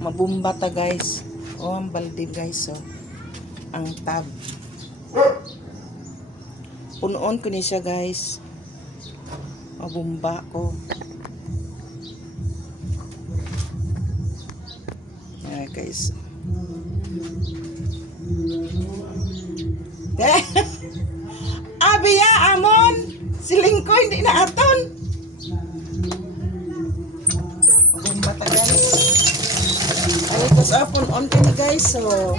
Mabumba ta guys. Oh, ang balde guys. Oh. Ang tab. Punoon ko ni siya guys. Mabumba ko. Ayan guys. Abiya, amon! Siling ko, hindi na aton. Mabumba ta guys. Ay, tapos punoon ko ni guys. So,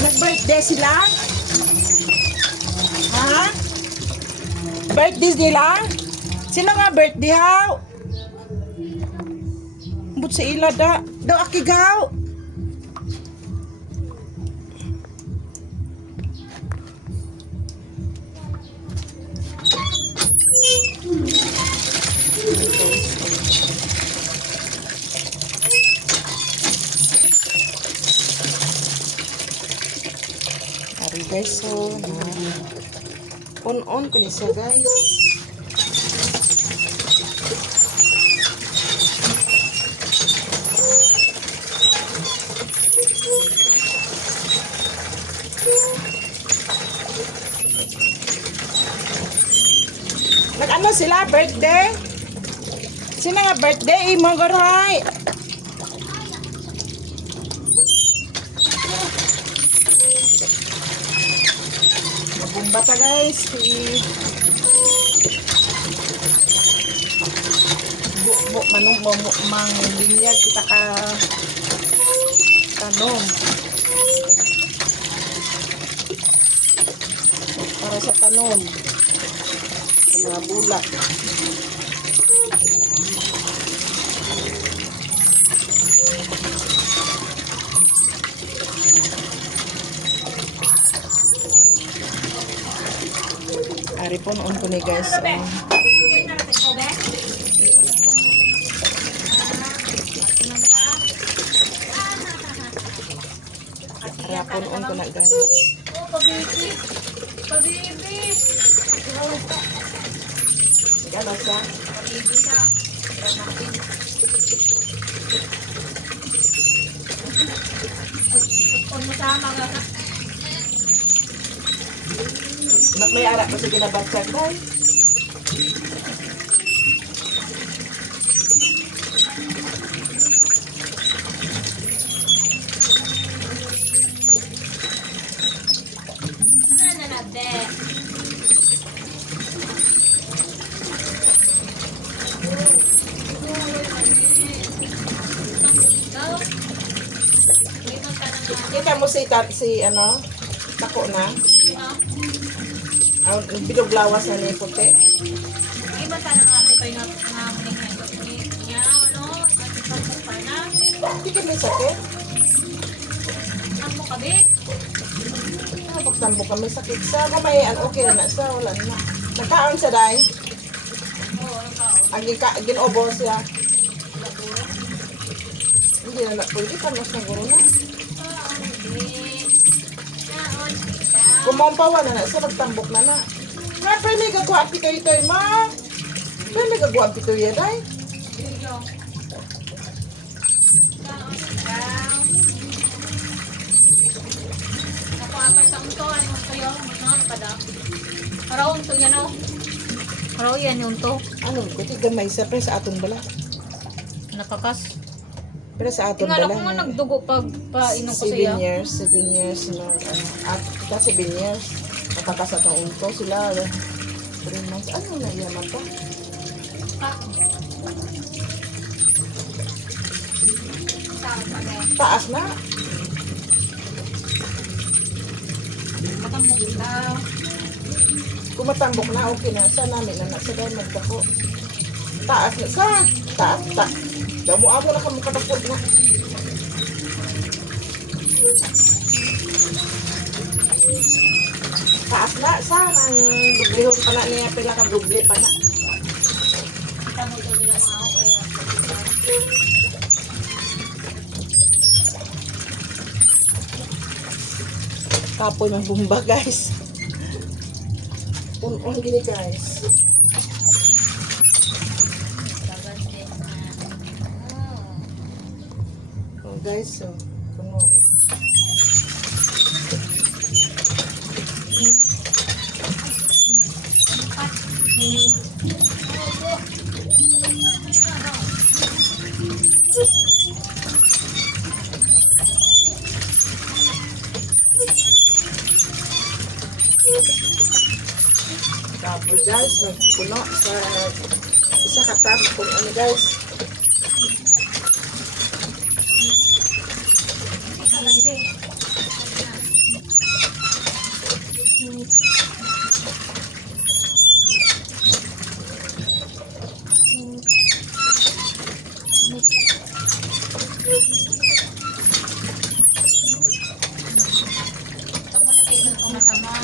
nag-birthday sila? Ha? Birthday nila? Sino nga birthday haw? But sa ila da. Daw akigaw. Ari guys, so on ko ni siya guys. Nag-ano sila? Birthday? Sino nga birthday? Imo garay. Mabumba ta guys. Buk manong mang linyag kita ka tanong. Para sa tanong. Sa mga bulak. Ari po noon ko ni guys. Ari po noon ko na guys. Oh, pabibi. Pabibi. Ano siya? Pabibi siya. Kung masama ka na. May arak ko sa ginabatsag guys. Kita mo si ano? Tako na. Bilog lawas na ni puti. Iba sana nga ito yung niya, ano? Hindi ka may sakit? Ang mo kabi? Pagtambo ka may sakit sa kamayan. Okay na sa wala na. Nagkaon siya dahil. Oo, ang kaon. Ang ginobo siya. Hindi na pwede pa mas naguro na. Kumampawa na siya, nagtambok na na. Nga, pwede may gagawa pito ito ma. Pwede may gagawa pito yan ay. Nakuapay sa unto, ano kayo? Ano pa daw? Paraw unto yan o. Paraw yan yung unto. Ano, kuti gamay siya, pero sa aton bala. Nakakas. Pero sa aton Tingala bala. ko nga nagdugo pag painom ko siya. 7 years na, at kita 7 years. Natakas at ang unto sila. 3 months. Ano na iya mata? Taas na. Matambok ka. Kung matambok na, okay na. Sa namin na nasa dahil magdako. Taas na. Sa taas. Daw mo ako na kami katapot na. Taas na. Sa ang dublihon pa na niya. Pila ka dubli pa na. Kita mo ito nila mga ako kaya. Kapoy ng bumba guys. Un gini guys. guys. So, puno. Tapos guys, nagpuno sa isa katab kung ano guys. Ito mo na kayo ng tumatama.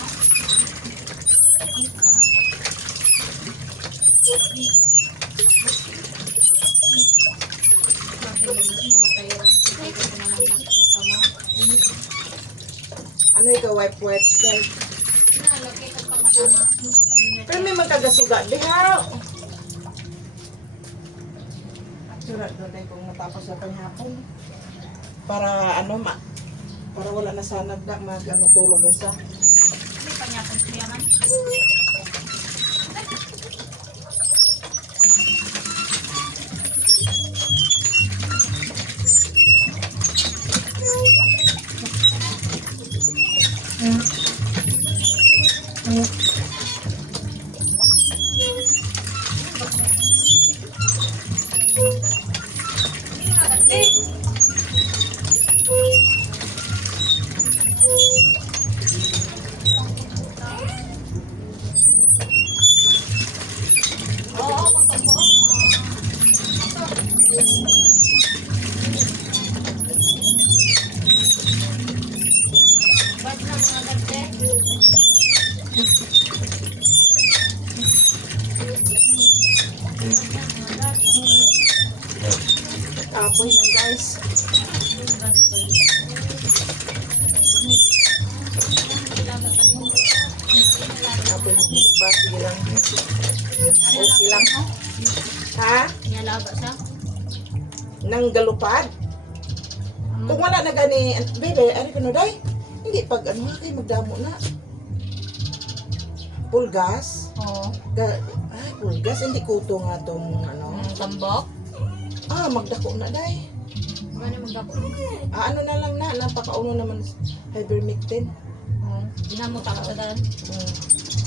Ano ikaw wipe wipes guys? Nalagay ng pamatama. Pero may magkagasuga diha. Surat na tayo kung matapos na panghapon. Para ano para wala na sana mag ano tulog na sa. May panyapon siya man. Oo, magkampo. Ba't na mga gante? Apoy man guys. Apoy mo ba? Sige lang. Okay lang. Ha? Niyalaba siya. Nang galupad? Kung wala na gani, bebe, ano ka no day? Hindi pag ano kay magdamo na. Pulgas? Oo. Ay, pulgas. Hindi kuto nga tong ano. Tambok. Magdako na day. Ano magdako? Ano na lang na, napakauno naman ivermectin. Ginamot ako sa daan.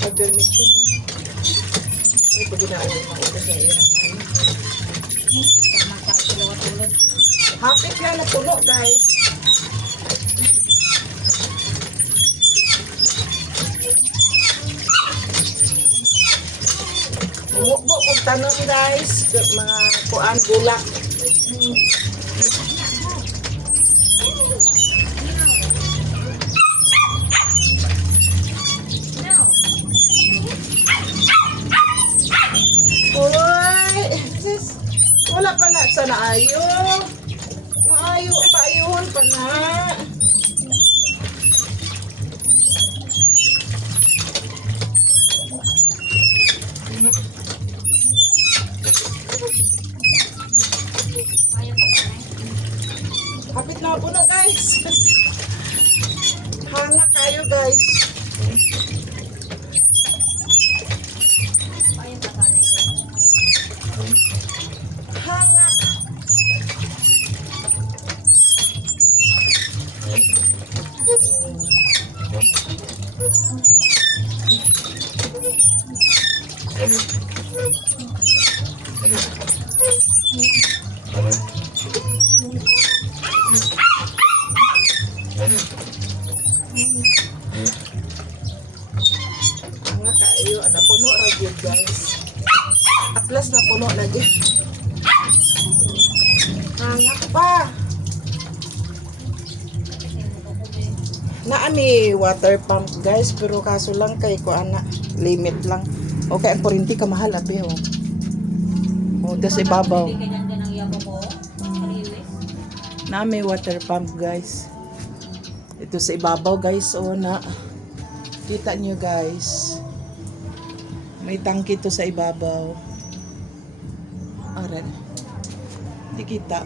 Ivermectin naman. Ay, pag ginaawa yung mga sa iyo. Tama ka, sila tulad. Hapit lang na puno guys. Umukbo kong tanong guys, mga kuan bulak. No. Uy, sis, wala pa na sa naayo. Maayo pa yun pa na. Ayaw pa pa. Hapit na puno guys. Hanga kayo guys. Ayaw pa pa. Hanga. Hanga kayo. Ano puno ra gyud guys. Atlas na puno na gyud. Hanga pa. Naami water pump guys, pero kaso lang kay ko ana limit lang. Okay, ang kuryente ka mahal abe oh. Oh, das ibabaw. Hindi ka dyan ng yabo ko. Kaliwis. Naami water pump guys. Ito sa ibabaw guys, oh na. Kita nyo guys. May tangki to sa ibabaw. Aran. Di kita.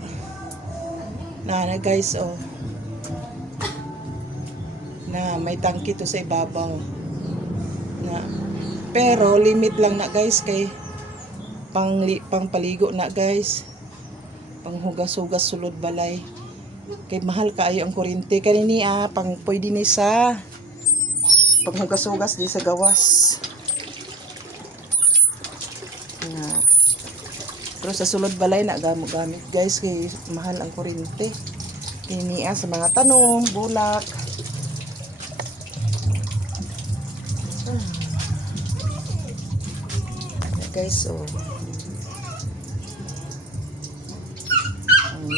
Na guys, oh. Na may tangke to sa ibabaw. Na pero limit lang na guys kay pangpaligo na guys. Panghugas-hugas sulod balay. Kay mahal kaayo ang kuryente kanini pang pwede ni sa panghugas-hugas di sa gawas. Na pero sa sulod balay na gamit guys kay mahal ang kuryente. Kini sa mga tanong, bulak. Guys, oh.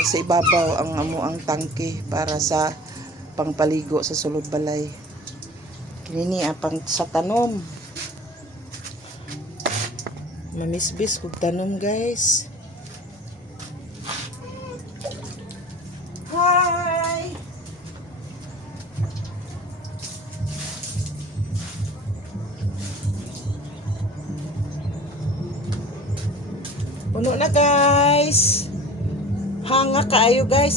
Sa ibabaw ang amuang tangke para sa pangpaligo sa sulod balay. Kini pang sa tanom. Mamisbis kog tanom guys. Hi. Puno na guys. Hanga kaayo guys.